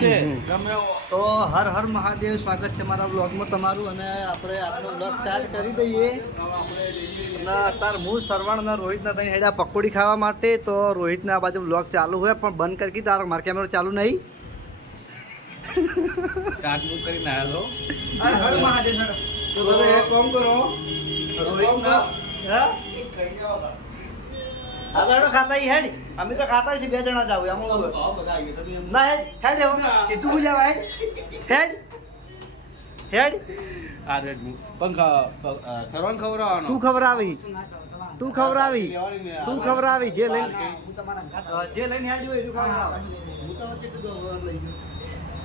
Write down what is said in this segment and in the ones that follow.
છે ગમે તો હર હર મહાદેવ, સ્વાગત છે મારા બ્લોગમાં તમારું. અને આપણે આજનો બ્લોગ સ્ટાર્ટ કરી દઈએ. અને અત્યારે હું સરવણ અને રોહિતના ત્યાં હેડ્યા પકોડી ખાવા માટે. તો રોહિતના આ બાજુ બ્લોગ ચાલુ હોય પણ બંધ કરી કી તારો મારા કેમેરો ચાલુ નહીં. સ્ટાર્ટ બુક કરીને આવ્યો હર હર મહાદેવ. તો તમે એક કામ કરો રોહિતના આગળ ખાતા હેડ, અમે તો ખાતા છીએ 2 જણા જાવ આમ ના હેડ હેડ એવું કીધું હું જાવ હેડ હેડ આ રેડ પંખા સરવણ ખવડાવવાનો તું ખવડાવી તું ખવડાવી તું ખવડાવી જે લઈને હેડ હોય એટલું ખવડાવ. હું તો કેટલું લઈ ગયો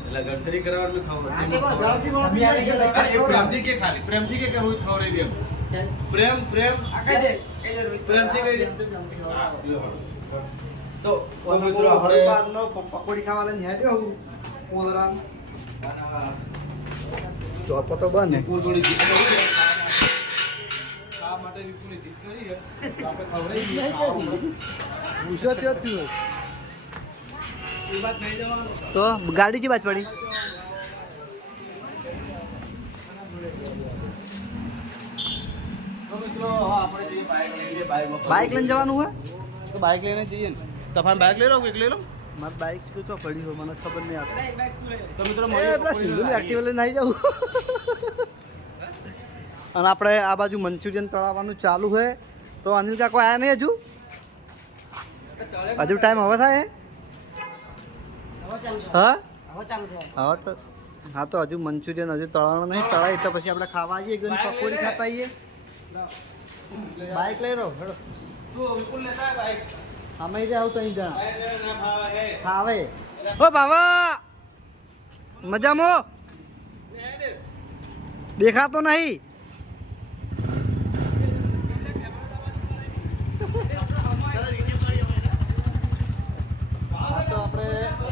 એટલે ગણતરી કરવાનું પ્રેમથી કે ખાલી પ્રેમથી કે રોજ ખવડાવી દે પ્રેમ પ્રેમ પ્રેમથી કઈ રીતે તો મિત્રો હરબારનો પકોડી ખાવા લઈને હેડ્યો હું પોલરામ ચોપો તો બને થોડી જીત કરી આ માટે વિપુલની જીત કરી છે તો આપણે ખવડાવી દઈએ પૂછો ત્યો થયું એ વાત નહીં જવાનું તો ગાડી કી બાજ પડી તો મિત્રો આપણે જે બાઇક લઈને જવાનું હોય તો બાઇક લઈને જઈએ ને તફાન બાઇક લઈ લો કે લઈ લો મારી બાઇક તો પડી હોય મને ખબર નહીં આવતી. તો મિત્રો સિંધુની એક્ટિવા લઈને આવી જાઉં. અને આપણે આ બાજુ મંચુરિયન તળાવવાનું ચાલુ છે. તો અનિલ કાકો આયા નહીં હજુ ટાઈમ હવે થાય હા હવે તો હા તો હજુ મંચુરિયન હજુ તળાવવાનું નહીં. તળાય એટલે પછી આપણે ખાવા આવીએ ગયો પકોડી ખાતા આવીએ. બાઇક લઈ રહો હેડો તું વિપુલ લેતા બાઇક અમે આવું તો અહીં જણા ના ભાવે હે આવે ઓ બાબા મજામાં દેખાતો નહીં. તો આપણે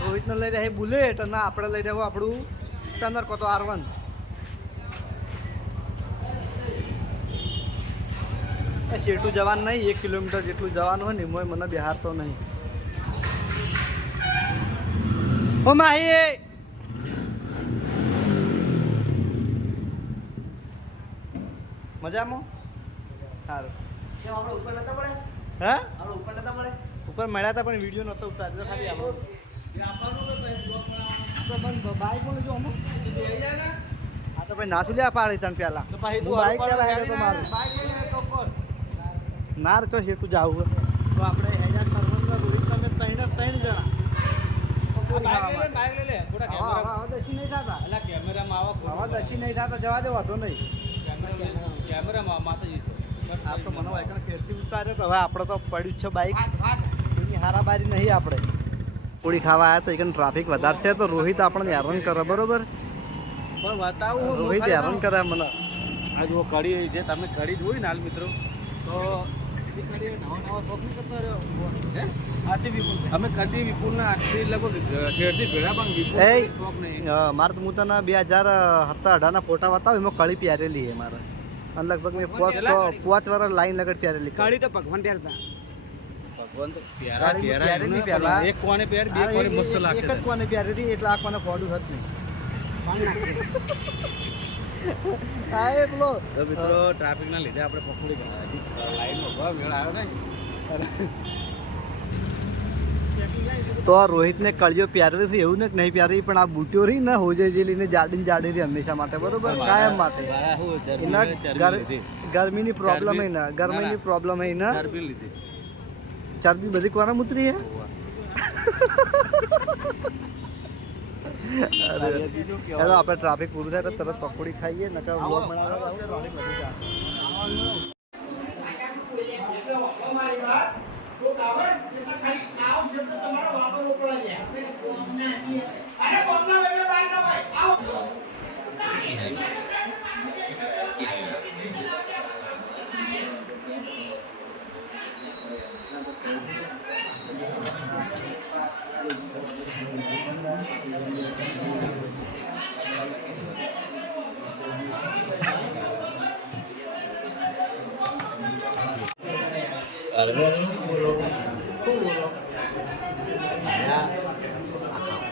રોહિતને લઈ રહ્યા બુલેટ અને આપણે લઈ રહ્યા આપણું સ્ટનર કો તો R1. શેટું જવાનું નહીં 1 કિલોમીટર જેટલું જવાનું હોય ને એમાં મને બિહારતો નહીં. ઓ માહી મજામાં સારું હા ઉપર મળ્યા હતા પણ વિડીયો નહોતો ઉતાર્યો ખાલી બાઈક બોલે જો અમુક હા તો ભાઈ નાસું લ્યા પાડી તને પેલા બાઈક પેલા હેડે તો મારું ના રે તો શેટું જાવું તો આપણે હેજા સરવંદર રોહિત તમે 3 જણા દસી નહીં થતા દસી નહીં થતા જવા દે વાંધો નહીં. આ તો મને વાયકણ ફેરથી ઉતાર્યો તો હવે આપણે તો પડ્યું છે બાઈક એની હારાબારી નહીં. આપણે પૂરી ખાવા આવ્યા તો એક ટ્રાફિક વધારે છે તો રોહિત આપણને હેરાન કરે બરોબર પણ બતાવું રોહિત હેરાન કરે મને. આ જો કડી જે તમે કડી જોઈ ને હાલ મિત્રો તો અમે કદી વિપુલના આખી લગભગ ઘેરથી ભેળા પણ વિપુલ શોખ નહીં. મારે તો હું તને 2017-18 ના ફોટા બતાવું એમાં કળી પહેરેલી છે મારે. અને લગભગ મેં 5 વર્ષ લાઈન લગડ પહેરેલી કડી તો ભગવાન પહેરતા ભગવાન તો પહેરેલી પહેલા એક કોને પહેર બે કોને મસ્ત લાગે એક જ કોને પહેરી હતી એટલે આ કોને ફોડું હતું નહીં. હા એ બોલો મિત્રો ટ્રાફિક ના લીધે આપણે પકોડી લાઈનમાં ભાવ મેળ આવ્યો ને તો આ રોહિતને કળિયો પહેરવી છે એવું ને કે નહીં પહેરવી પણ આ બુટીઓ રહી ને હોજે જેલીને જાડીને જાડી રહી હંમેશા માટે બરોબર કાયમ માટે. એના ગરમીની પ્રોબ્લેમ હે ને ગરમીની પ્રોબ્લેમ હે ને ચરબી બધી કોના ઉતરી હે ચાલો આપણે ટ્રાફિક પૂરું થાય તો તરત પકોડી ખાઈએ નકર વ્લોગ બનાવવા ટ્રાફિક વધી જાય.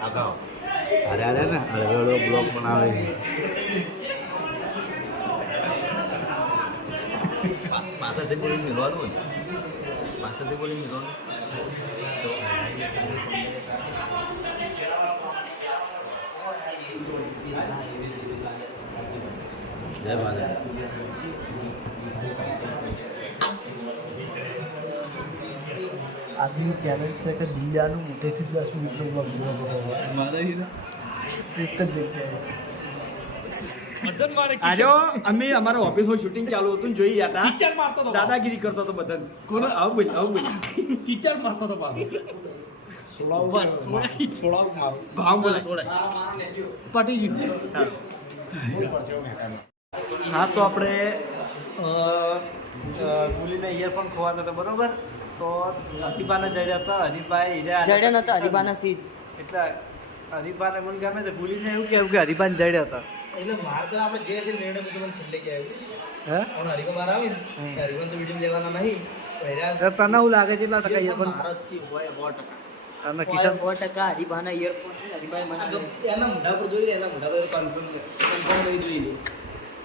આગળ અરે અરે ને હળવેળો બ્લોગ બનાવે પાછળથી બોલી મિલવાનું હોય પાછળથી બોલી મિલવાનું જય માતા આદિનું ચેલેન્જ છે કે દિલ્યાનું મોટેથી 10 મિનિટનો બ્લોગ પૂરો કરવો એક જ જગ્યાએ આજે અમે અમારા ઓફિસમાં શૂટિંગ ચાલુ હતું જોઈ ગયા હતા દાદાગીરી કરતો હતો બધા કોને આવું બોલ ટીચર મારતો હતો ભાવ બોલે પટી ગયું હા તો આપણે ગુલીને ઇયરફોન ખોવાતા હતા બરોબર તો હરીફાને જડ્યા હતા હરીફાઈ જડ્યા નતા હરીફાના સીધ એટલે હરીફાને મને ગમે છે ગુલીને એવું કહેવું કે હરીફાને જડ્યા હતા એટલે મારે તો આપણે જે છે નિર્ણય બધું મને છેલ્લે કે આવ્યું હે હું હરિકો બહાર આવી ને હરિકો તો વિડીયો લેવાના નહીં પહેલા તને એવું લાગે કેટલા ટકા ઇયરફોન મારો જ છે હોય 100%. અને કિશન 100% હરીફાના ઇયરફોન છે હરીફાઈ મને એના મોઢા પર જોઈ લે એના મોઢા પર કન્ફર્મ નહીં જોઈ લે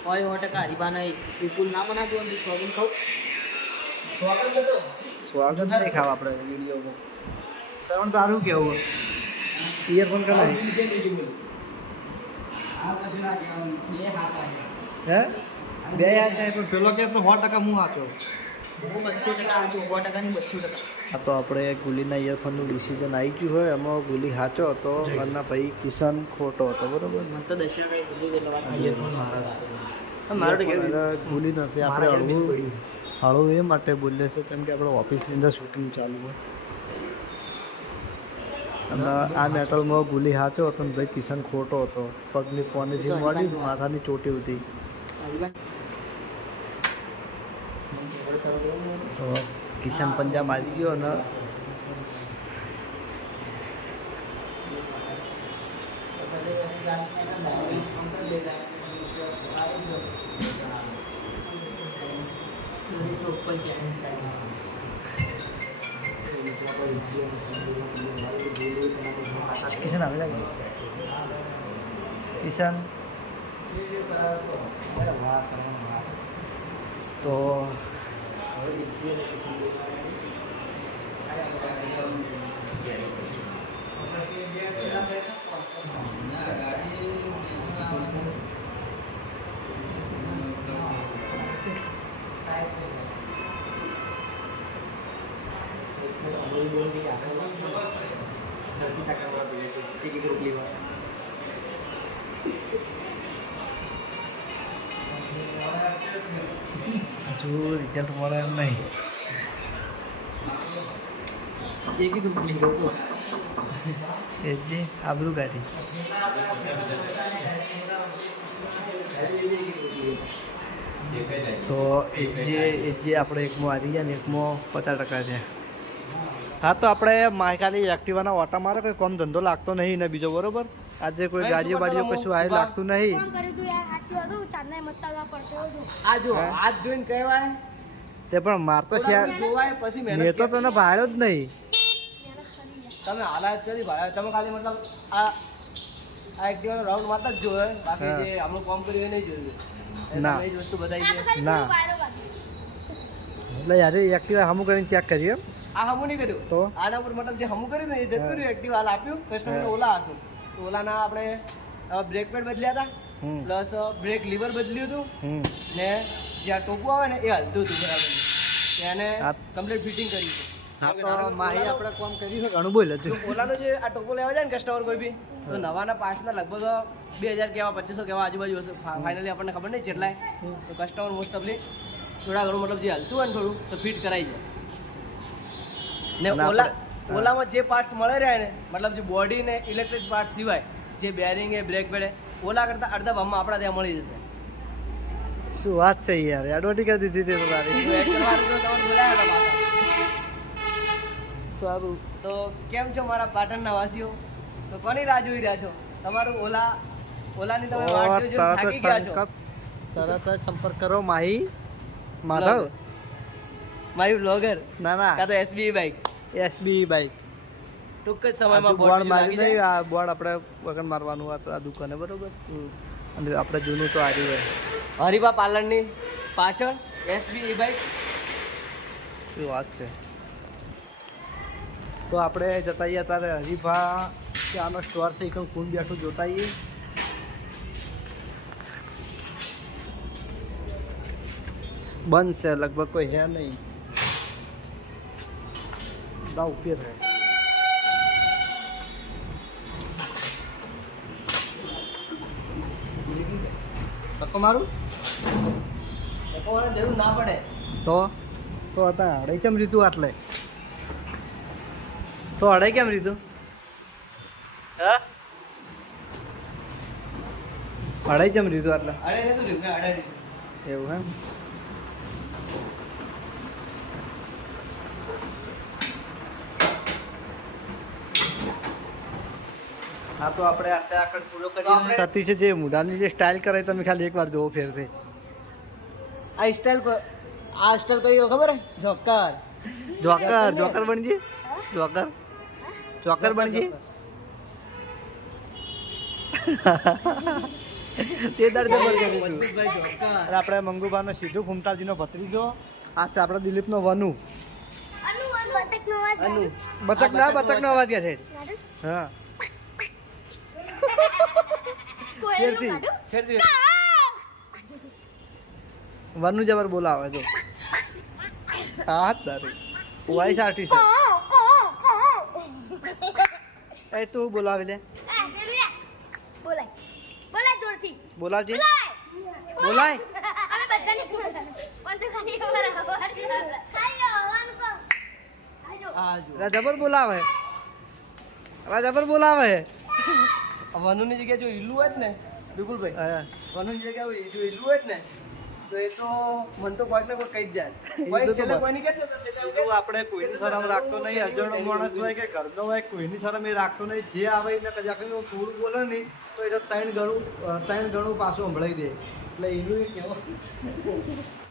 હોય 100% હરીફાના વિપુલ ના બનાતું હોય તો સ્વાગત ખાવ સ્વાગત હતો સ્વાગત નહીં ખાવા આપણે વિડીયોમાં શ્રવણ તારું કેવું ઇયરફોન આ કરાય કશું ના કહેવાનું બે હાચા હે બે યાદ થાય પણ પેલો કે તો 100% હું સાચો હું 200% હાચું 100% ની 200%. આ તો આપણે ગુલીના ઇયરફોનનું ડિસિઝન આવી ગયું હોય એમાં ગુલી સાચો હતો અને ભાઈ કિશન ખોટો હતો બરોબર મને તો દર્શન કઈ બધું એટલે વાત ઇયરફોન મારા ગુલી નથી આપણે હળવું હળવું એ માટે બોલીએ છીએ કેમ કે આપણે ઓફિસની અંદર શૂટિંગ ચાલુ હોય અને આ મેટલમાં ગુલી સાચો હતો ને ભાઈ કિશન ખોટો હતો પગની પોનીથી મળી માથાની ચોટી હતી તો કિશન પંજા મારી ગયો અને કિશન આવે લાગે કિશન તો હજુ રિઝલ્ટ મળે એમ નહીં એક કીધું ભૂલી ગયો તો એ જે આબરૂ કાઢી તો એ જે આપણે એકમાં હારી ગયા ને એકમાં 50% છે હા તો આપણે ખાલી એક્ટિવાના ઓટા મારે કોઈ કોમ ધંધો લાગતો નહીં ને બીજો બરોબર આજે કોઈ ગાડીઓ બાડીઓ કશું આવે લાગતું નહીં આ જો હાથ જોઈને કહેવાય તે પણ માર તો શેર જોવાય પછી મેં મહેનત તો તને ભાડ્યો જ નહીં તમે હાલાત કરી ભાઈ તમે ખાલી મતલબ આ એક્ટિવાનો રાઉન્ડ મારતા જ જોવે બાકી હા. જે આપણું કામ કર્યું એ નહીં જોયું ના. એ જ વસ્તુ બતાવી છે ના એટલે યાર એક્ટિવા હમું કરીને ચેક કરીએ એમ આ હમું નહીં કર્યું તો? આના ઉપર મતલબ જે હમું કર્યું ને એ જતું રહ્યું એક્ટિવ હાલ આપ્યું કસ્ટમર હા. ઓલા હતું તો ઓલાના આપણે બ્રેક પેડ બદલ્યા હતા હમ પ્લસ બ્રેક લીવર બદલ્યું હતું હમ ને જે આ ટોપું આવે ને એ હલતું હતું બરાબર એને આ- કમ્પ્લીટ ફિટિંગ કરી છે હા તો માહી આપણે કોમ કર્યું છે ઘણું બોલ જો હતું ઓલાનો જે આ ટોપો લેવા જાય ને કસ્ટમર કોઈ બી તો નવાના પાર્ટ્સના લગભગ 2000 કેવા 2500 કેવા આજુબાજુ હશે ફાઇનલી આપણને ખબર નહીં કેટલાય તો કસ્ટમર મોસ્ટ ઓફલી થોડા ઘણું મતલબ જે હલતું હોય ને થોડું તો ફિટ કરાઈ જાય ને અને ઓલામાં જે પાર્ટ્સ મળે રહ્યા ને મતલબ જે બોડી ને ઇલેક્ટ્રિક પાર્ટ સિવાય જે બેરિંગ એ બ્રેક પેડ ઓલા કરતાં અડધા ભાવમાં આપણા ત્યાં મળી જશે શું વાત છે યાર એડવર્ટી કરી દીધી તે તારી તો એડ કરવાનું તો તમે બોલાયા હતા પાછા. સારું તો કેમ છો મારા પાટણના વાસીઓ તો કોની રાહ જોઈ રહ્યા છો તમારું ઓલાની તમે વાટ જોઈ જોઈને થાકી ગયા છો તરત જ સંપર્ક કરો માહી માધવ મારી બ્લોગર ના ના કાં તો એસબી બાઇક એસબી બાઈક ટૂંક જ સમયમાં બોર્ડ બોર્ડ મારી લાગી દઈએ જાય. આ બોર્ડ આપણે વગર મારવાનું આ દુકાને બરોબર અને આપણે જૂનું તો આવ્યું હોય હરિભા પાર્લરની પાછળ SB e-bike. એ વાત છે તો આપણે જતા આવીએ અત્યારે હરીભા ત્યાંનો સ્ટોર છે એકદમ કોણ બેઠું જોતા આવીએ બંધ છે લગભગ કોઈ હે નહીં દાવ ઉપર હે તકો મારું લોકોને જરૂર ના પડે. તો હતા અડાઈ કેમ રીતું આટલે તો અડાઈ કેમ રીતું હા અડાઈ કેમ રીતું આટલે અડે નતું રહ્યું મેં અડાડી. એવું એમ હા તો આપણે આટલે આગળ પૂરો કરીએ સતીશે જે મુઢાની જે સ્ટાઇલ કરે તમે ખાલી એકવાર જોવો ફેરથી આ સ્ટાઇલ કઈ ખબર હે જોકર. જોકર બનજી જોકર બનજી તે દર જબર કરી દીધું. મજબૂતભાઈ જોકર. અને આપણે મંગુબાનો સીધું ફૂમતાજીનો ભત્રીજો આ છે આપણા દિલીપનો વનુ અનુ. બતકનો અવાજ કે છે હા ફેરથી ફેરથી. વનુ જબર બોલાવે તો હા તારી વોઇસ આર્ટિસ્ટ એ તું બોલાવી લે બોલાવજી બોલાય આ જો. જબર બોલાવે જબર બોલાવે વનુની જગ્યાએ જો ઈલું હોત ને વિપુલભાઈ, હા. વનુની જગ્યાએ જો ઈલું હોત ને તો એ તો મન તો કોઈક ને કોઈ કહી જ જાય. ઈલું કોઈ તો છેલ્લે બસ. કોઈની કહે ને તો છેલ્લે એવું તો કહે. આપણે કોઈની શરમ રાખતો નહીં અજાણો માણસ હોય કે ઘરનો હોય કોઈની શરમ એ રાખતો નહીં જે આવે એને કદાચ થોડું બોલે નહીં તો એ ત્રણ ગણું પાછું સંભળાઈ દે એટલે એનું એ કહેવાનું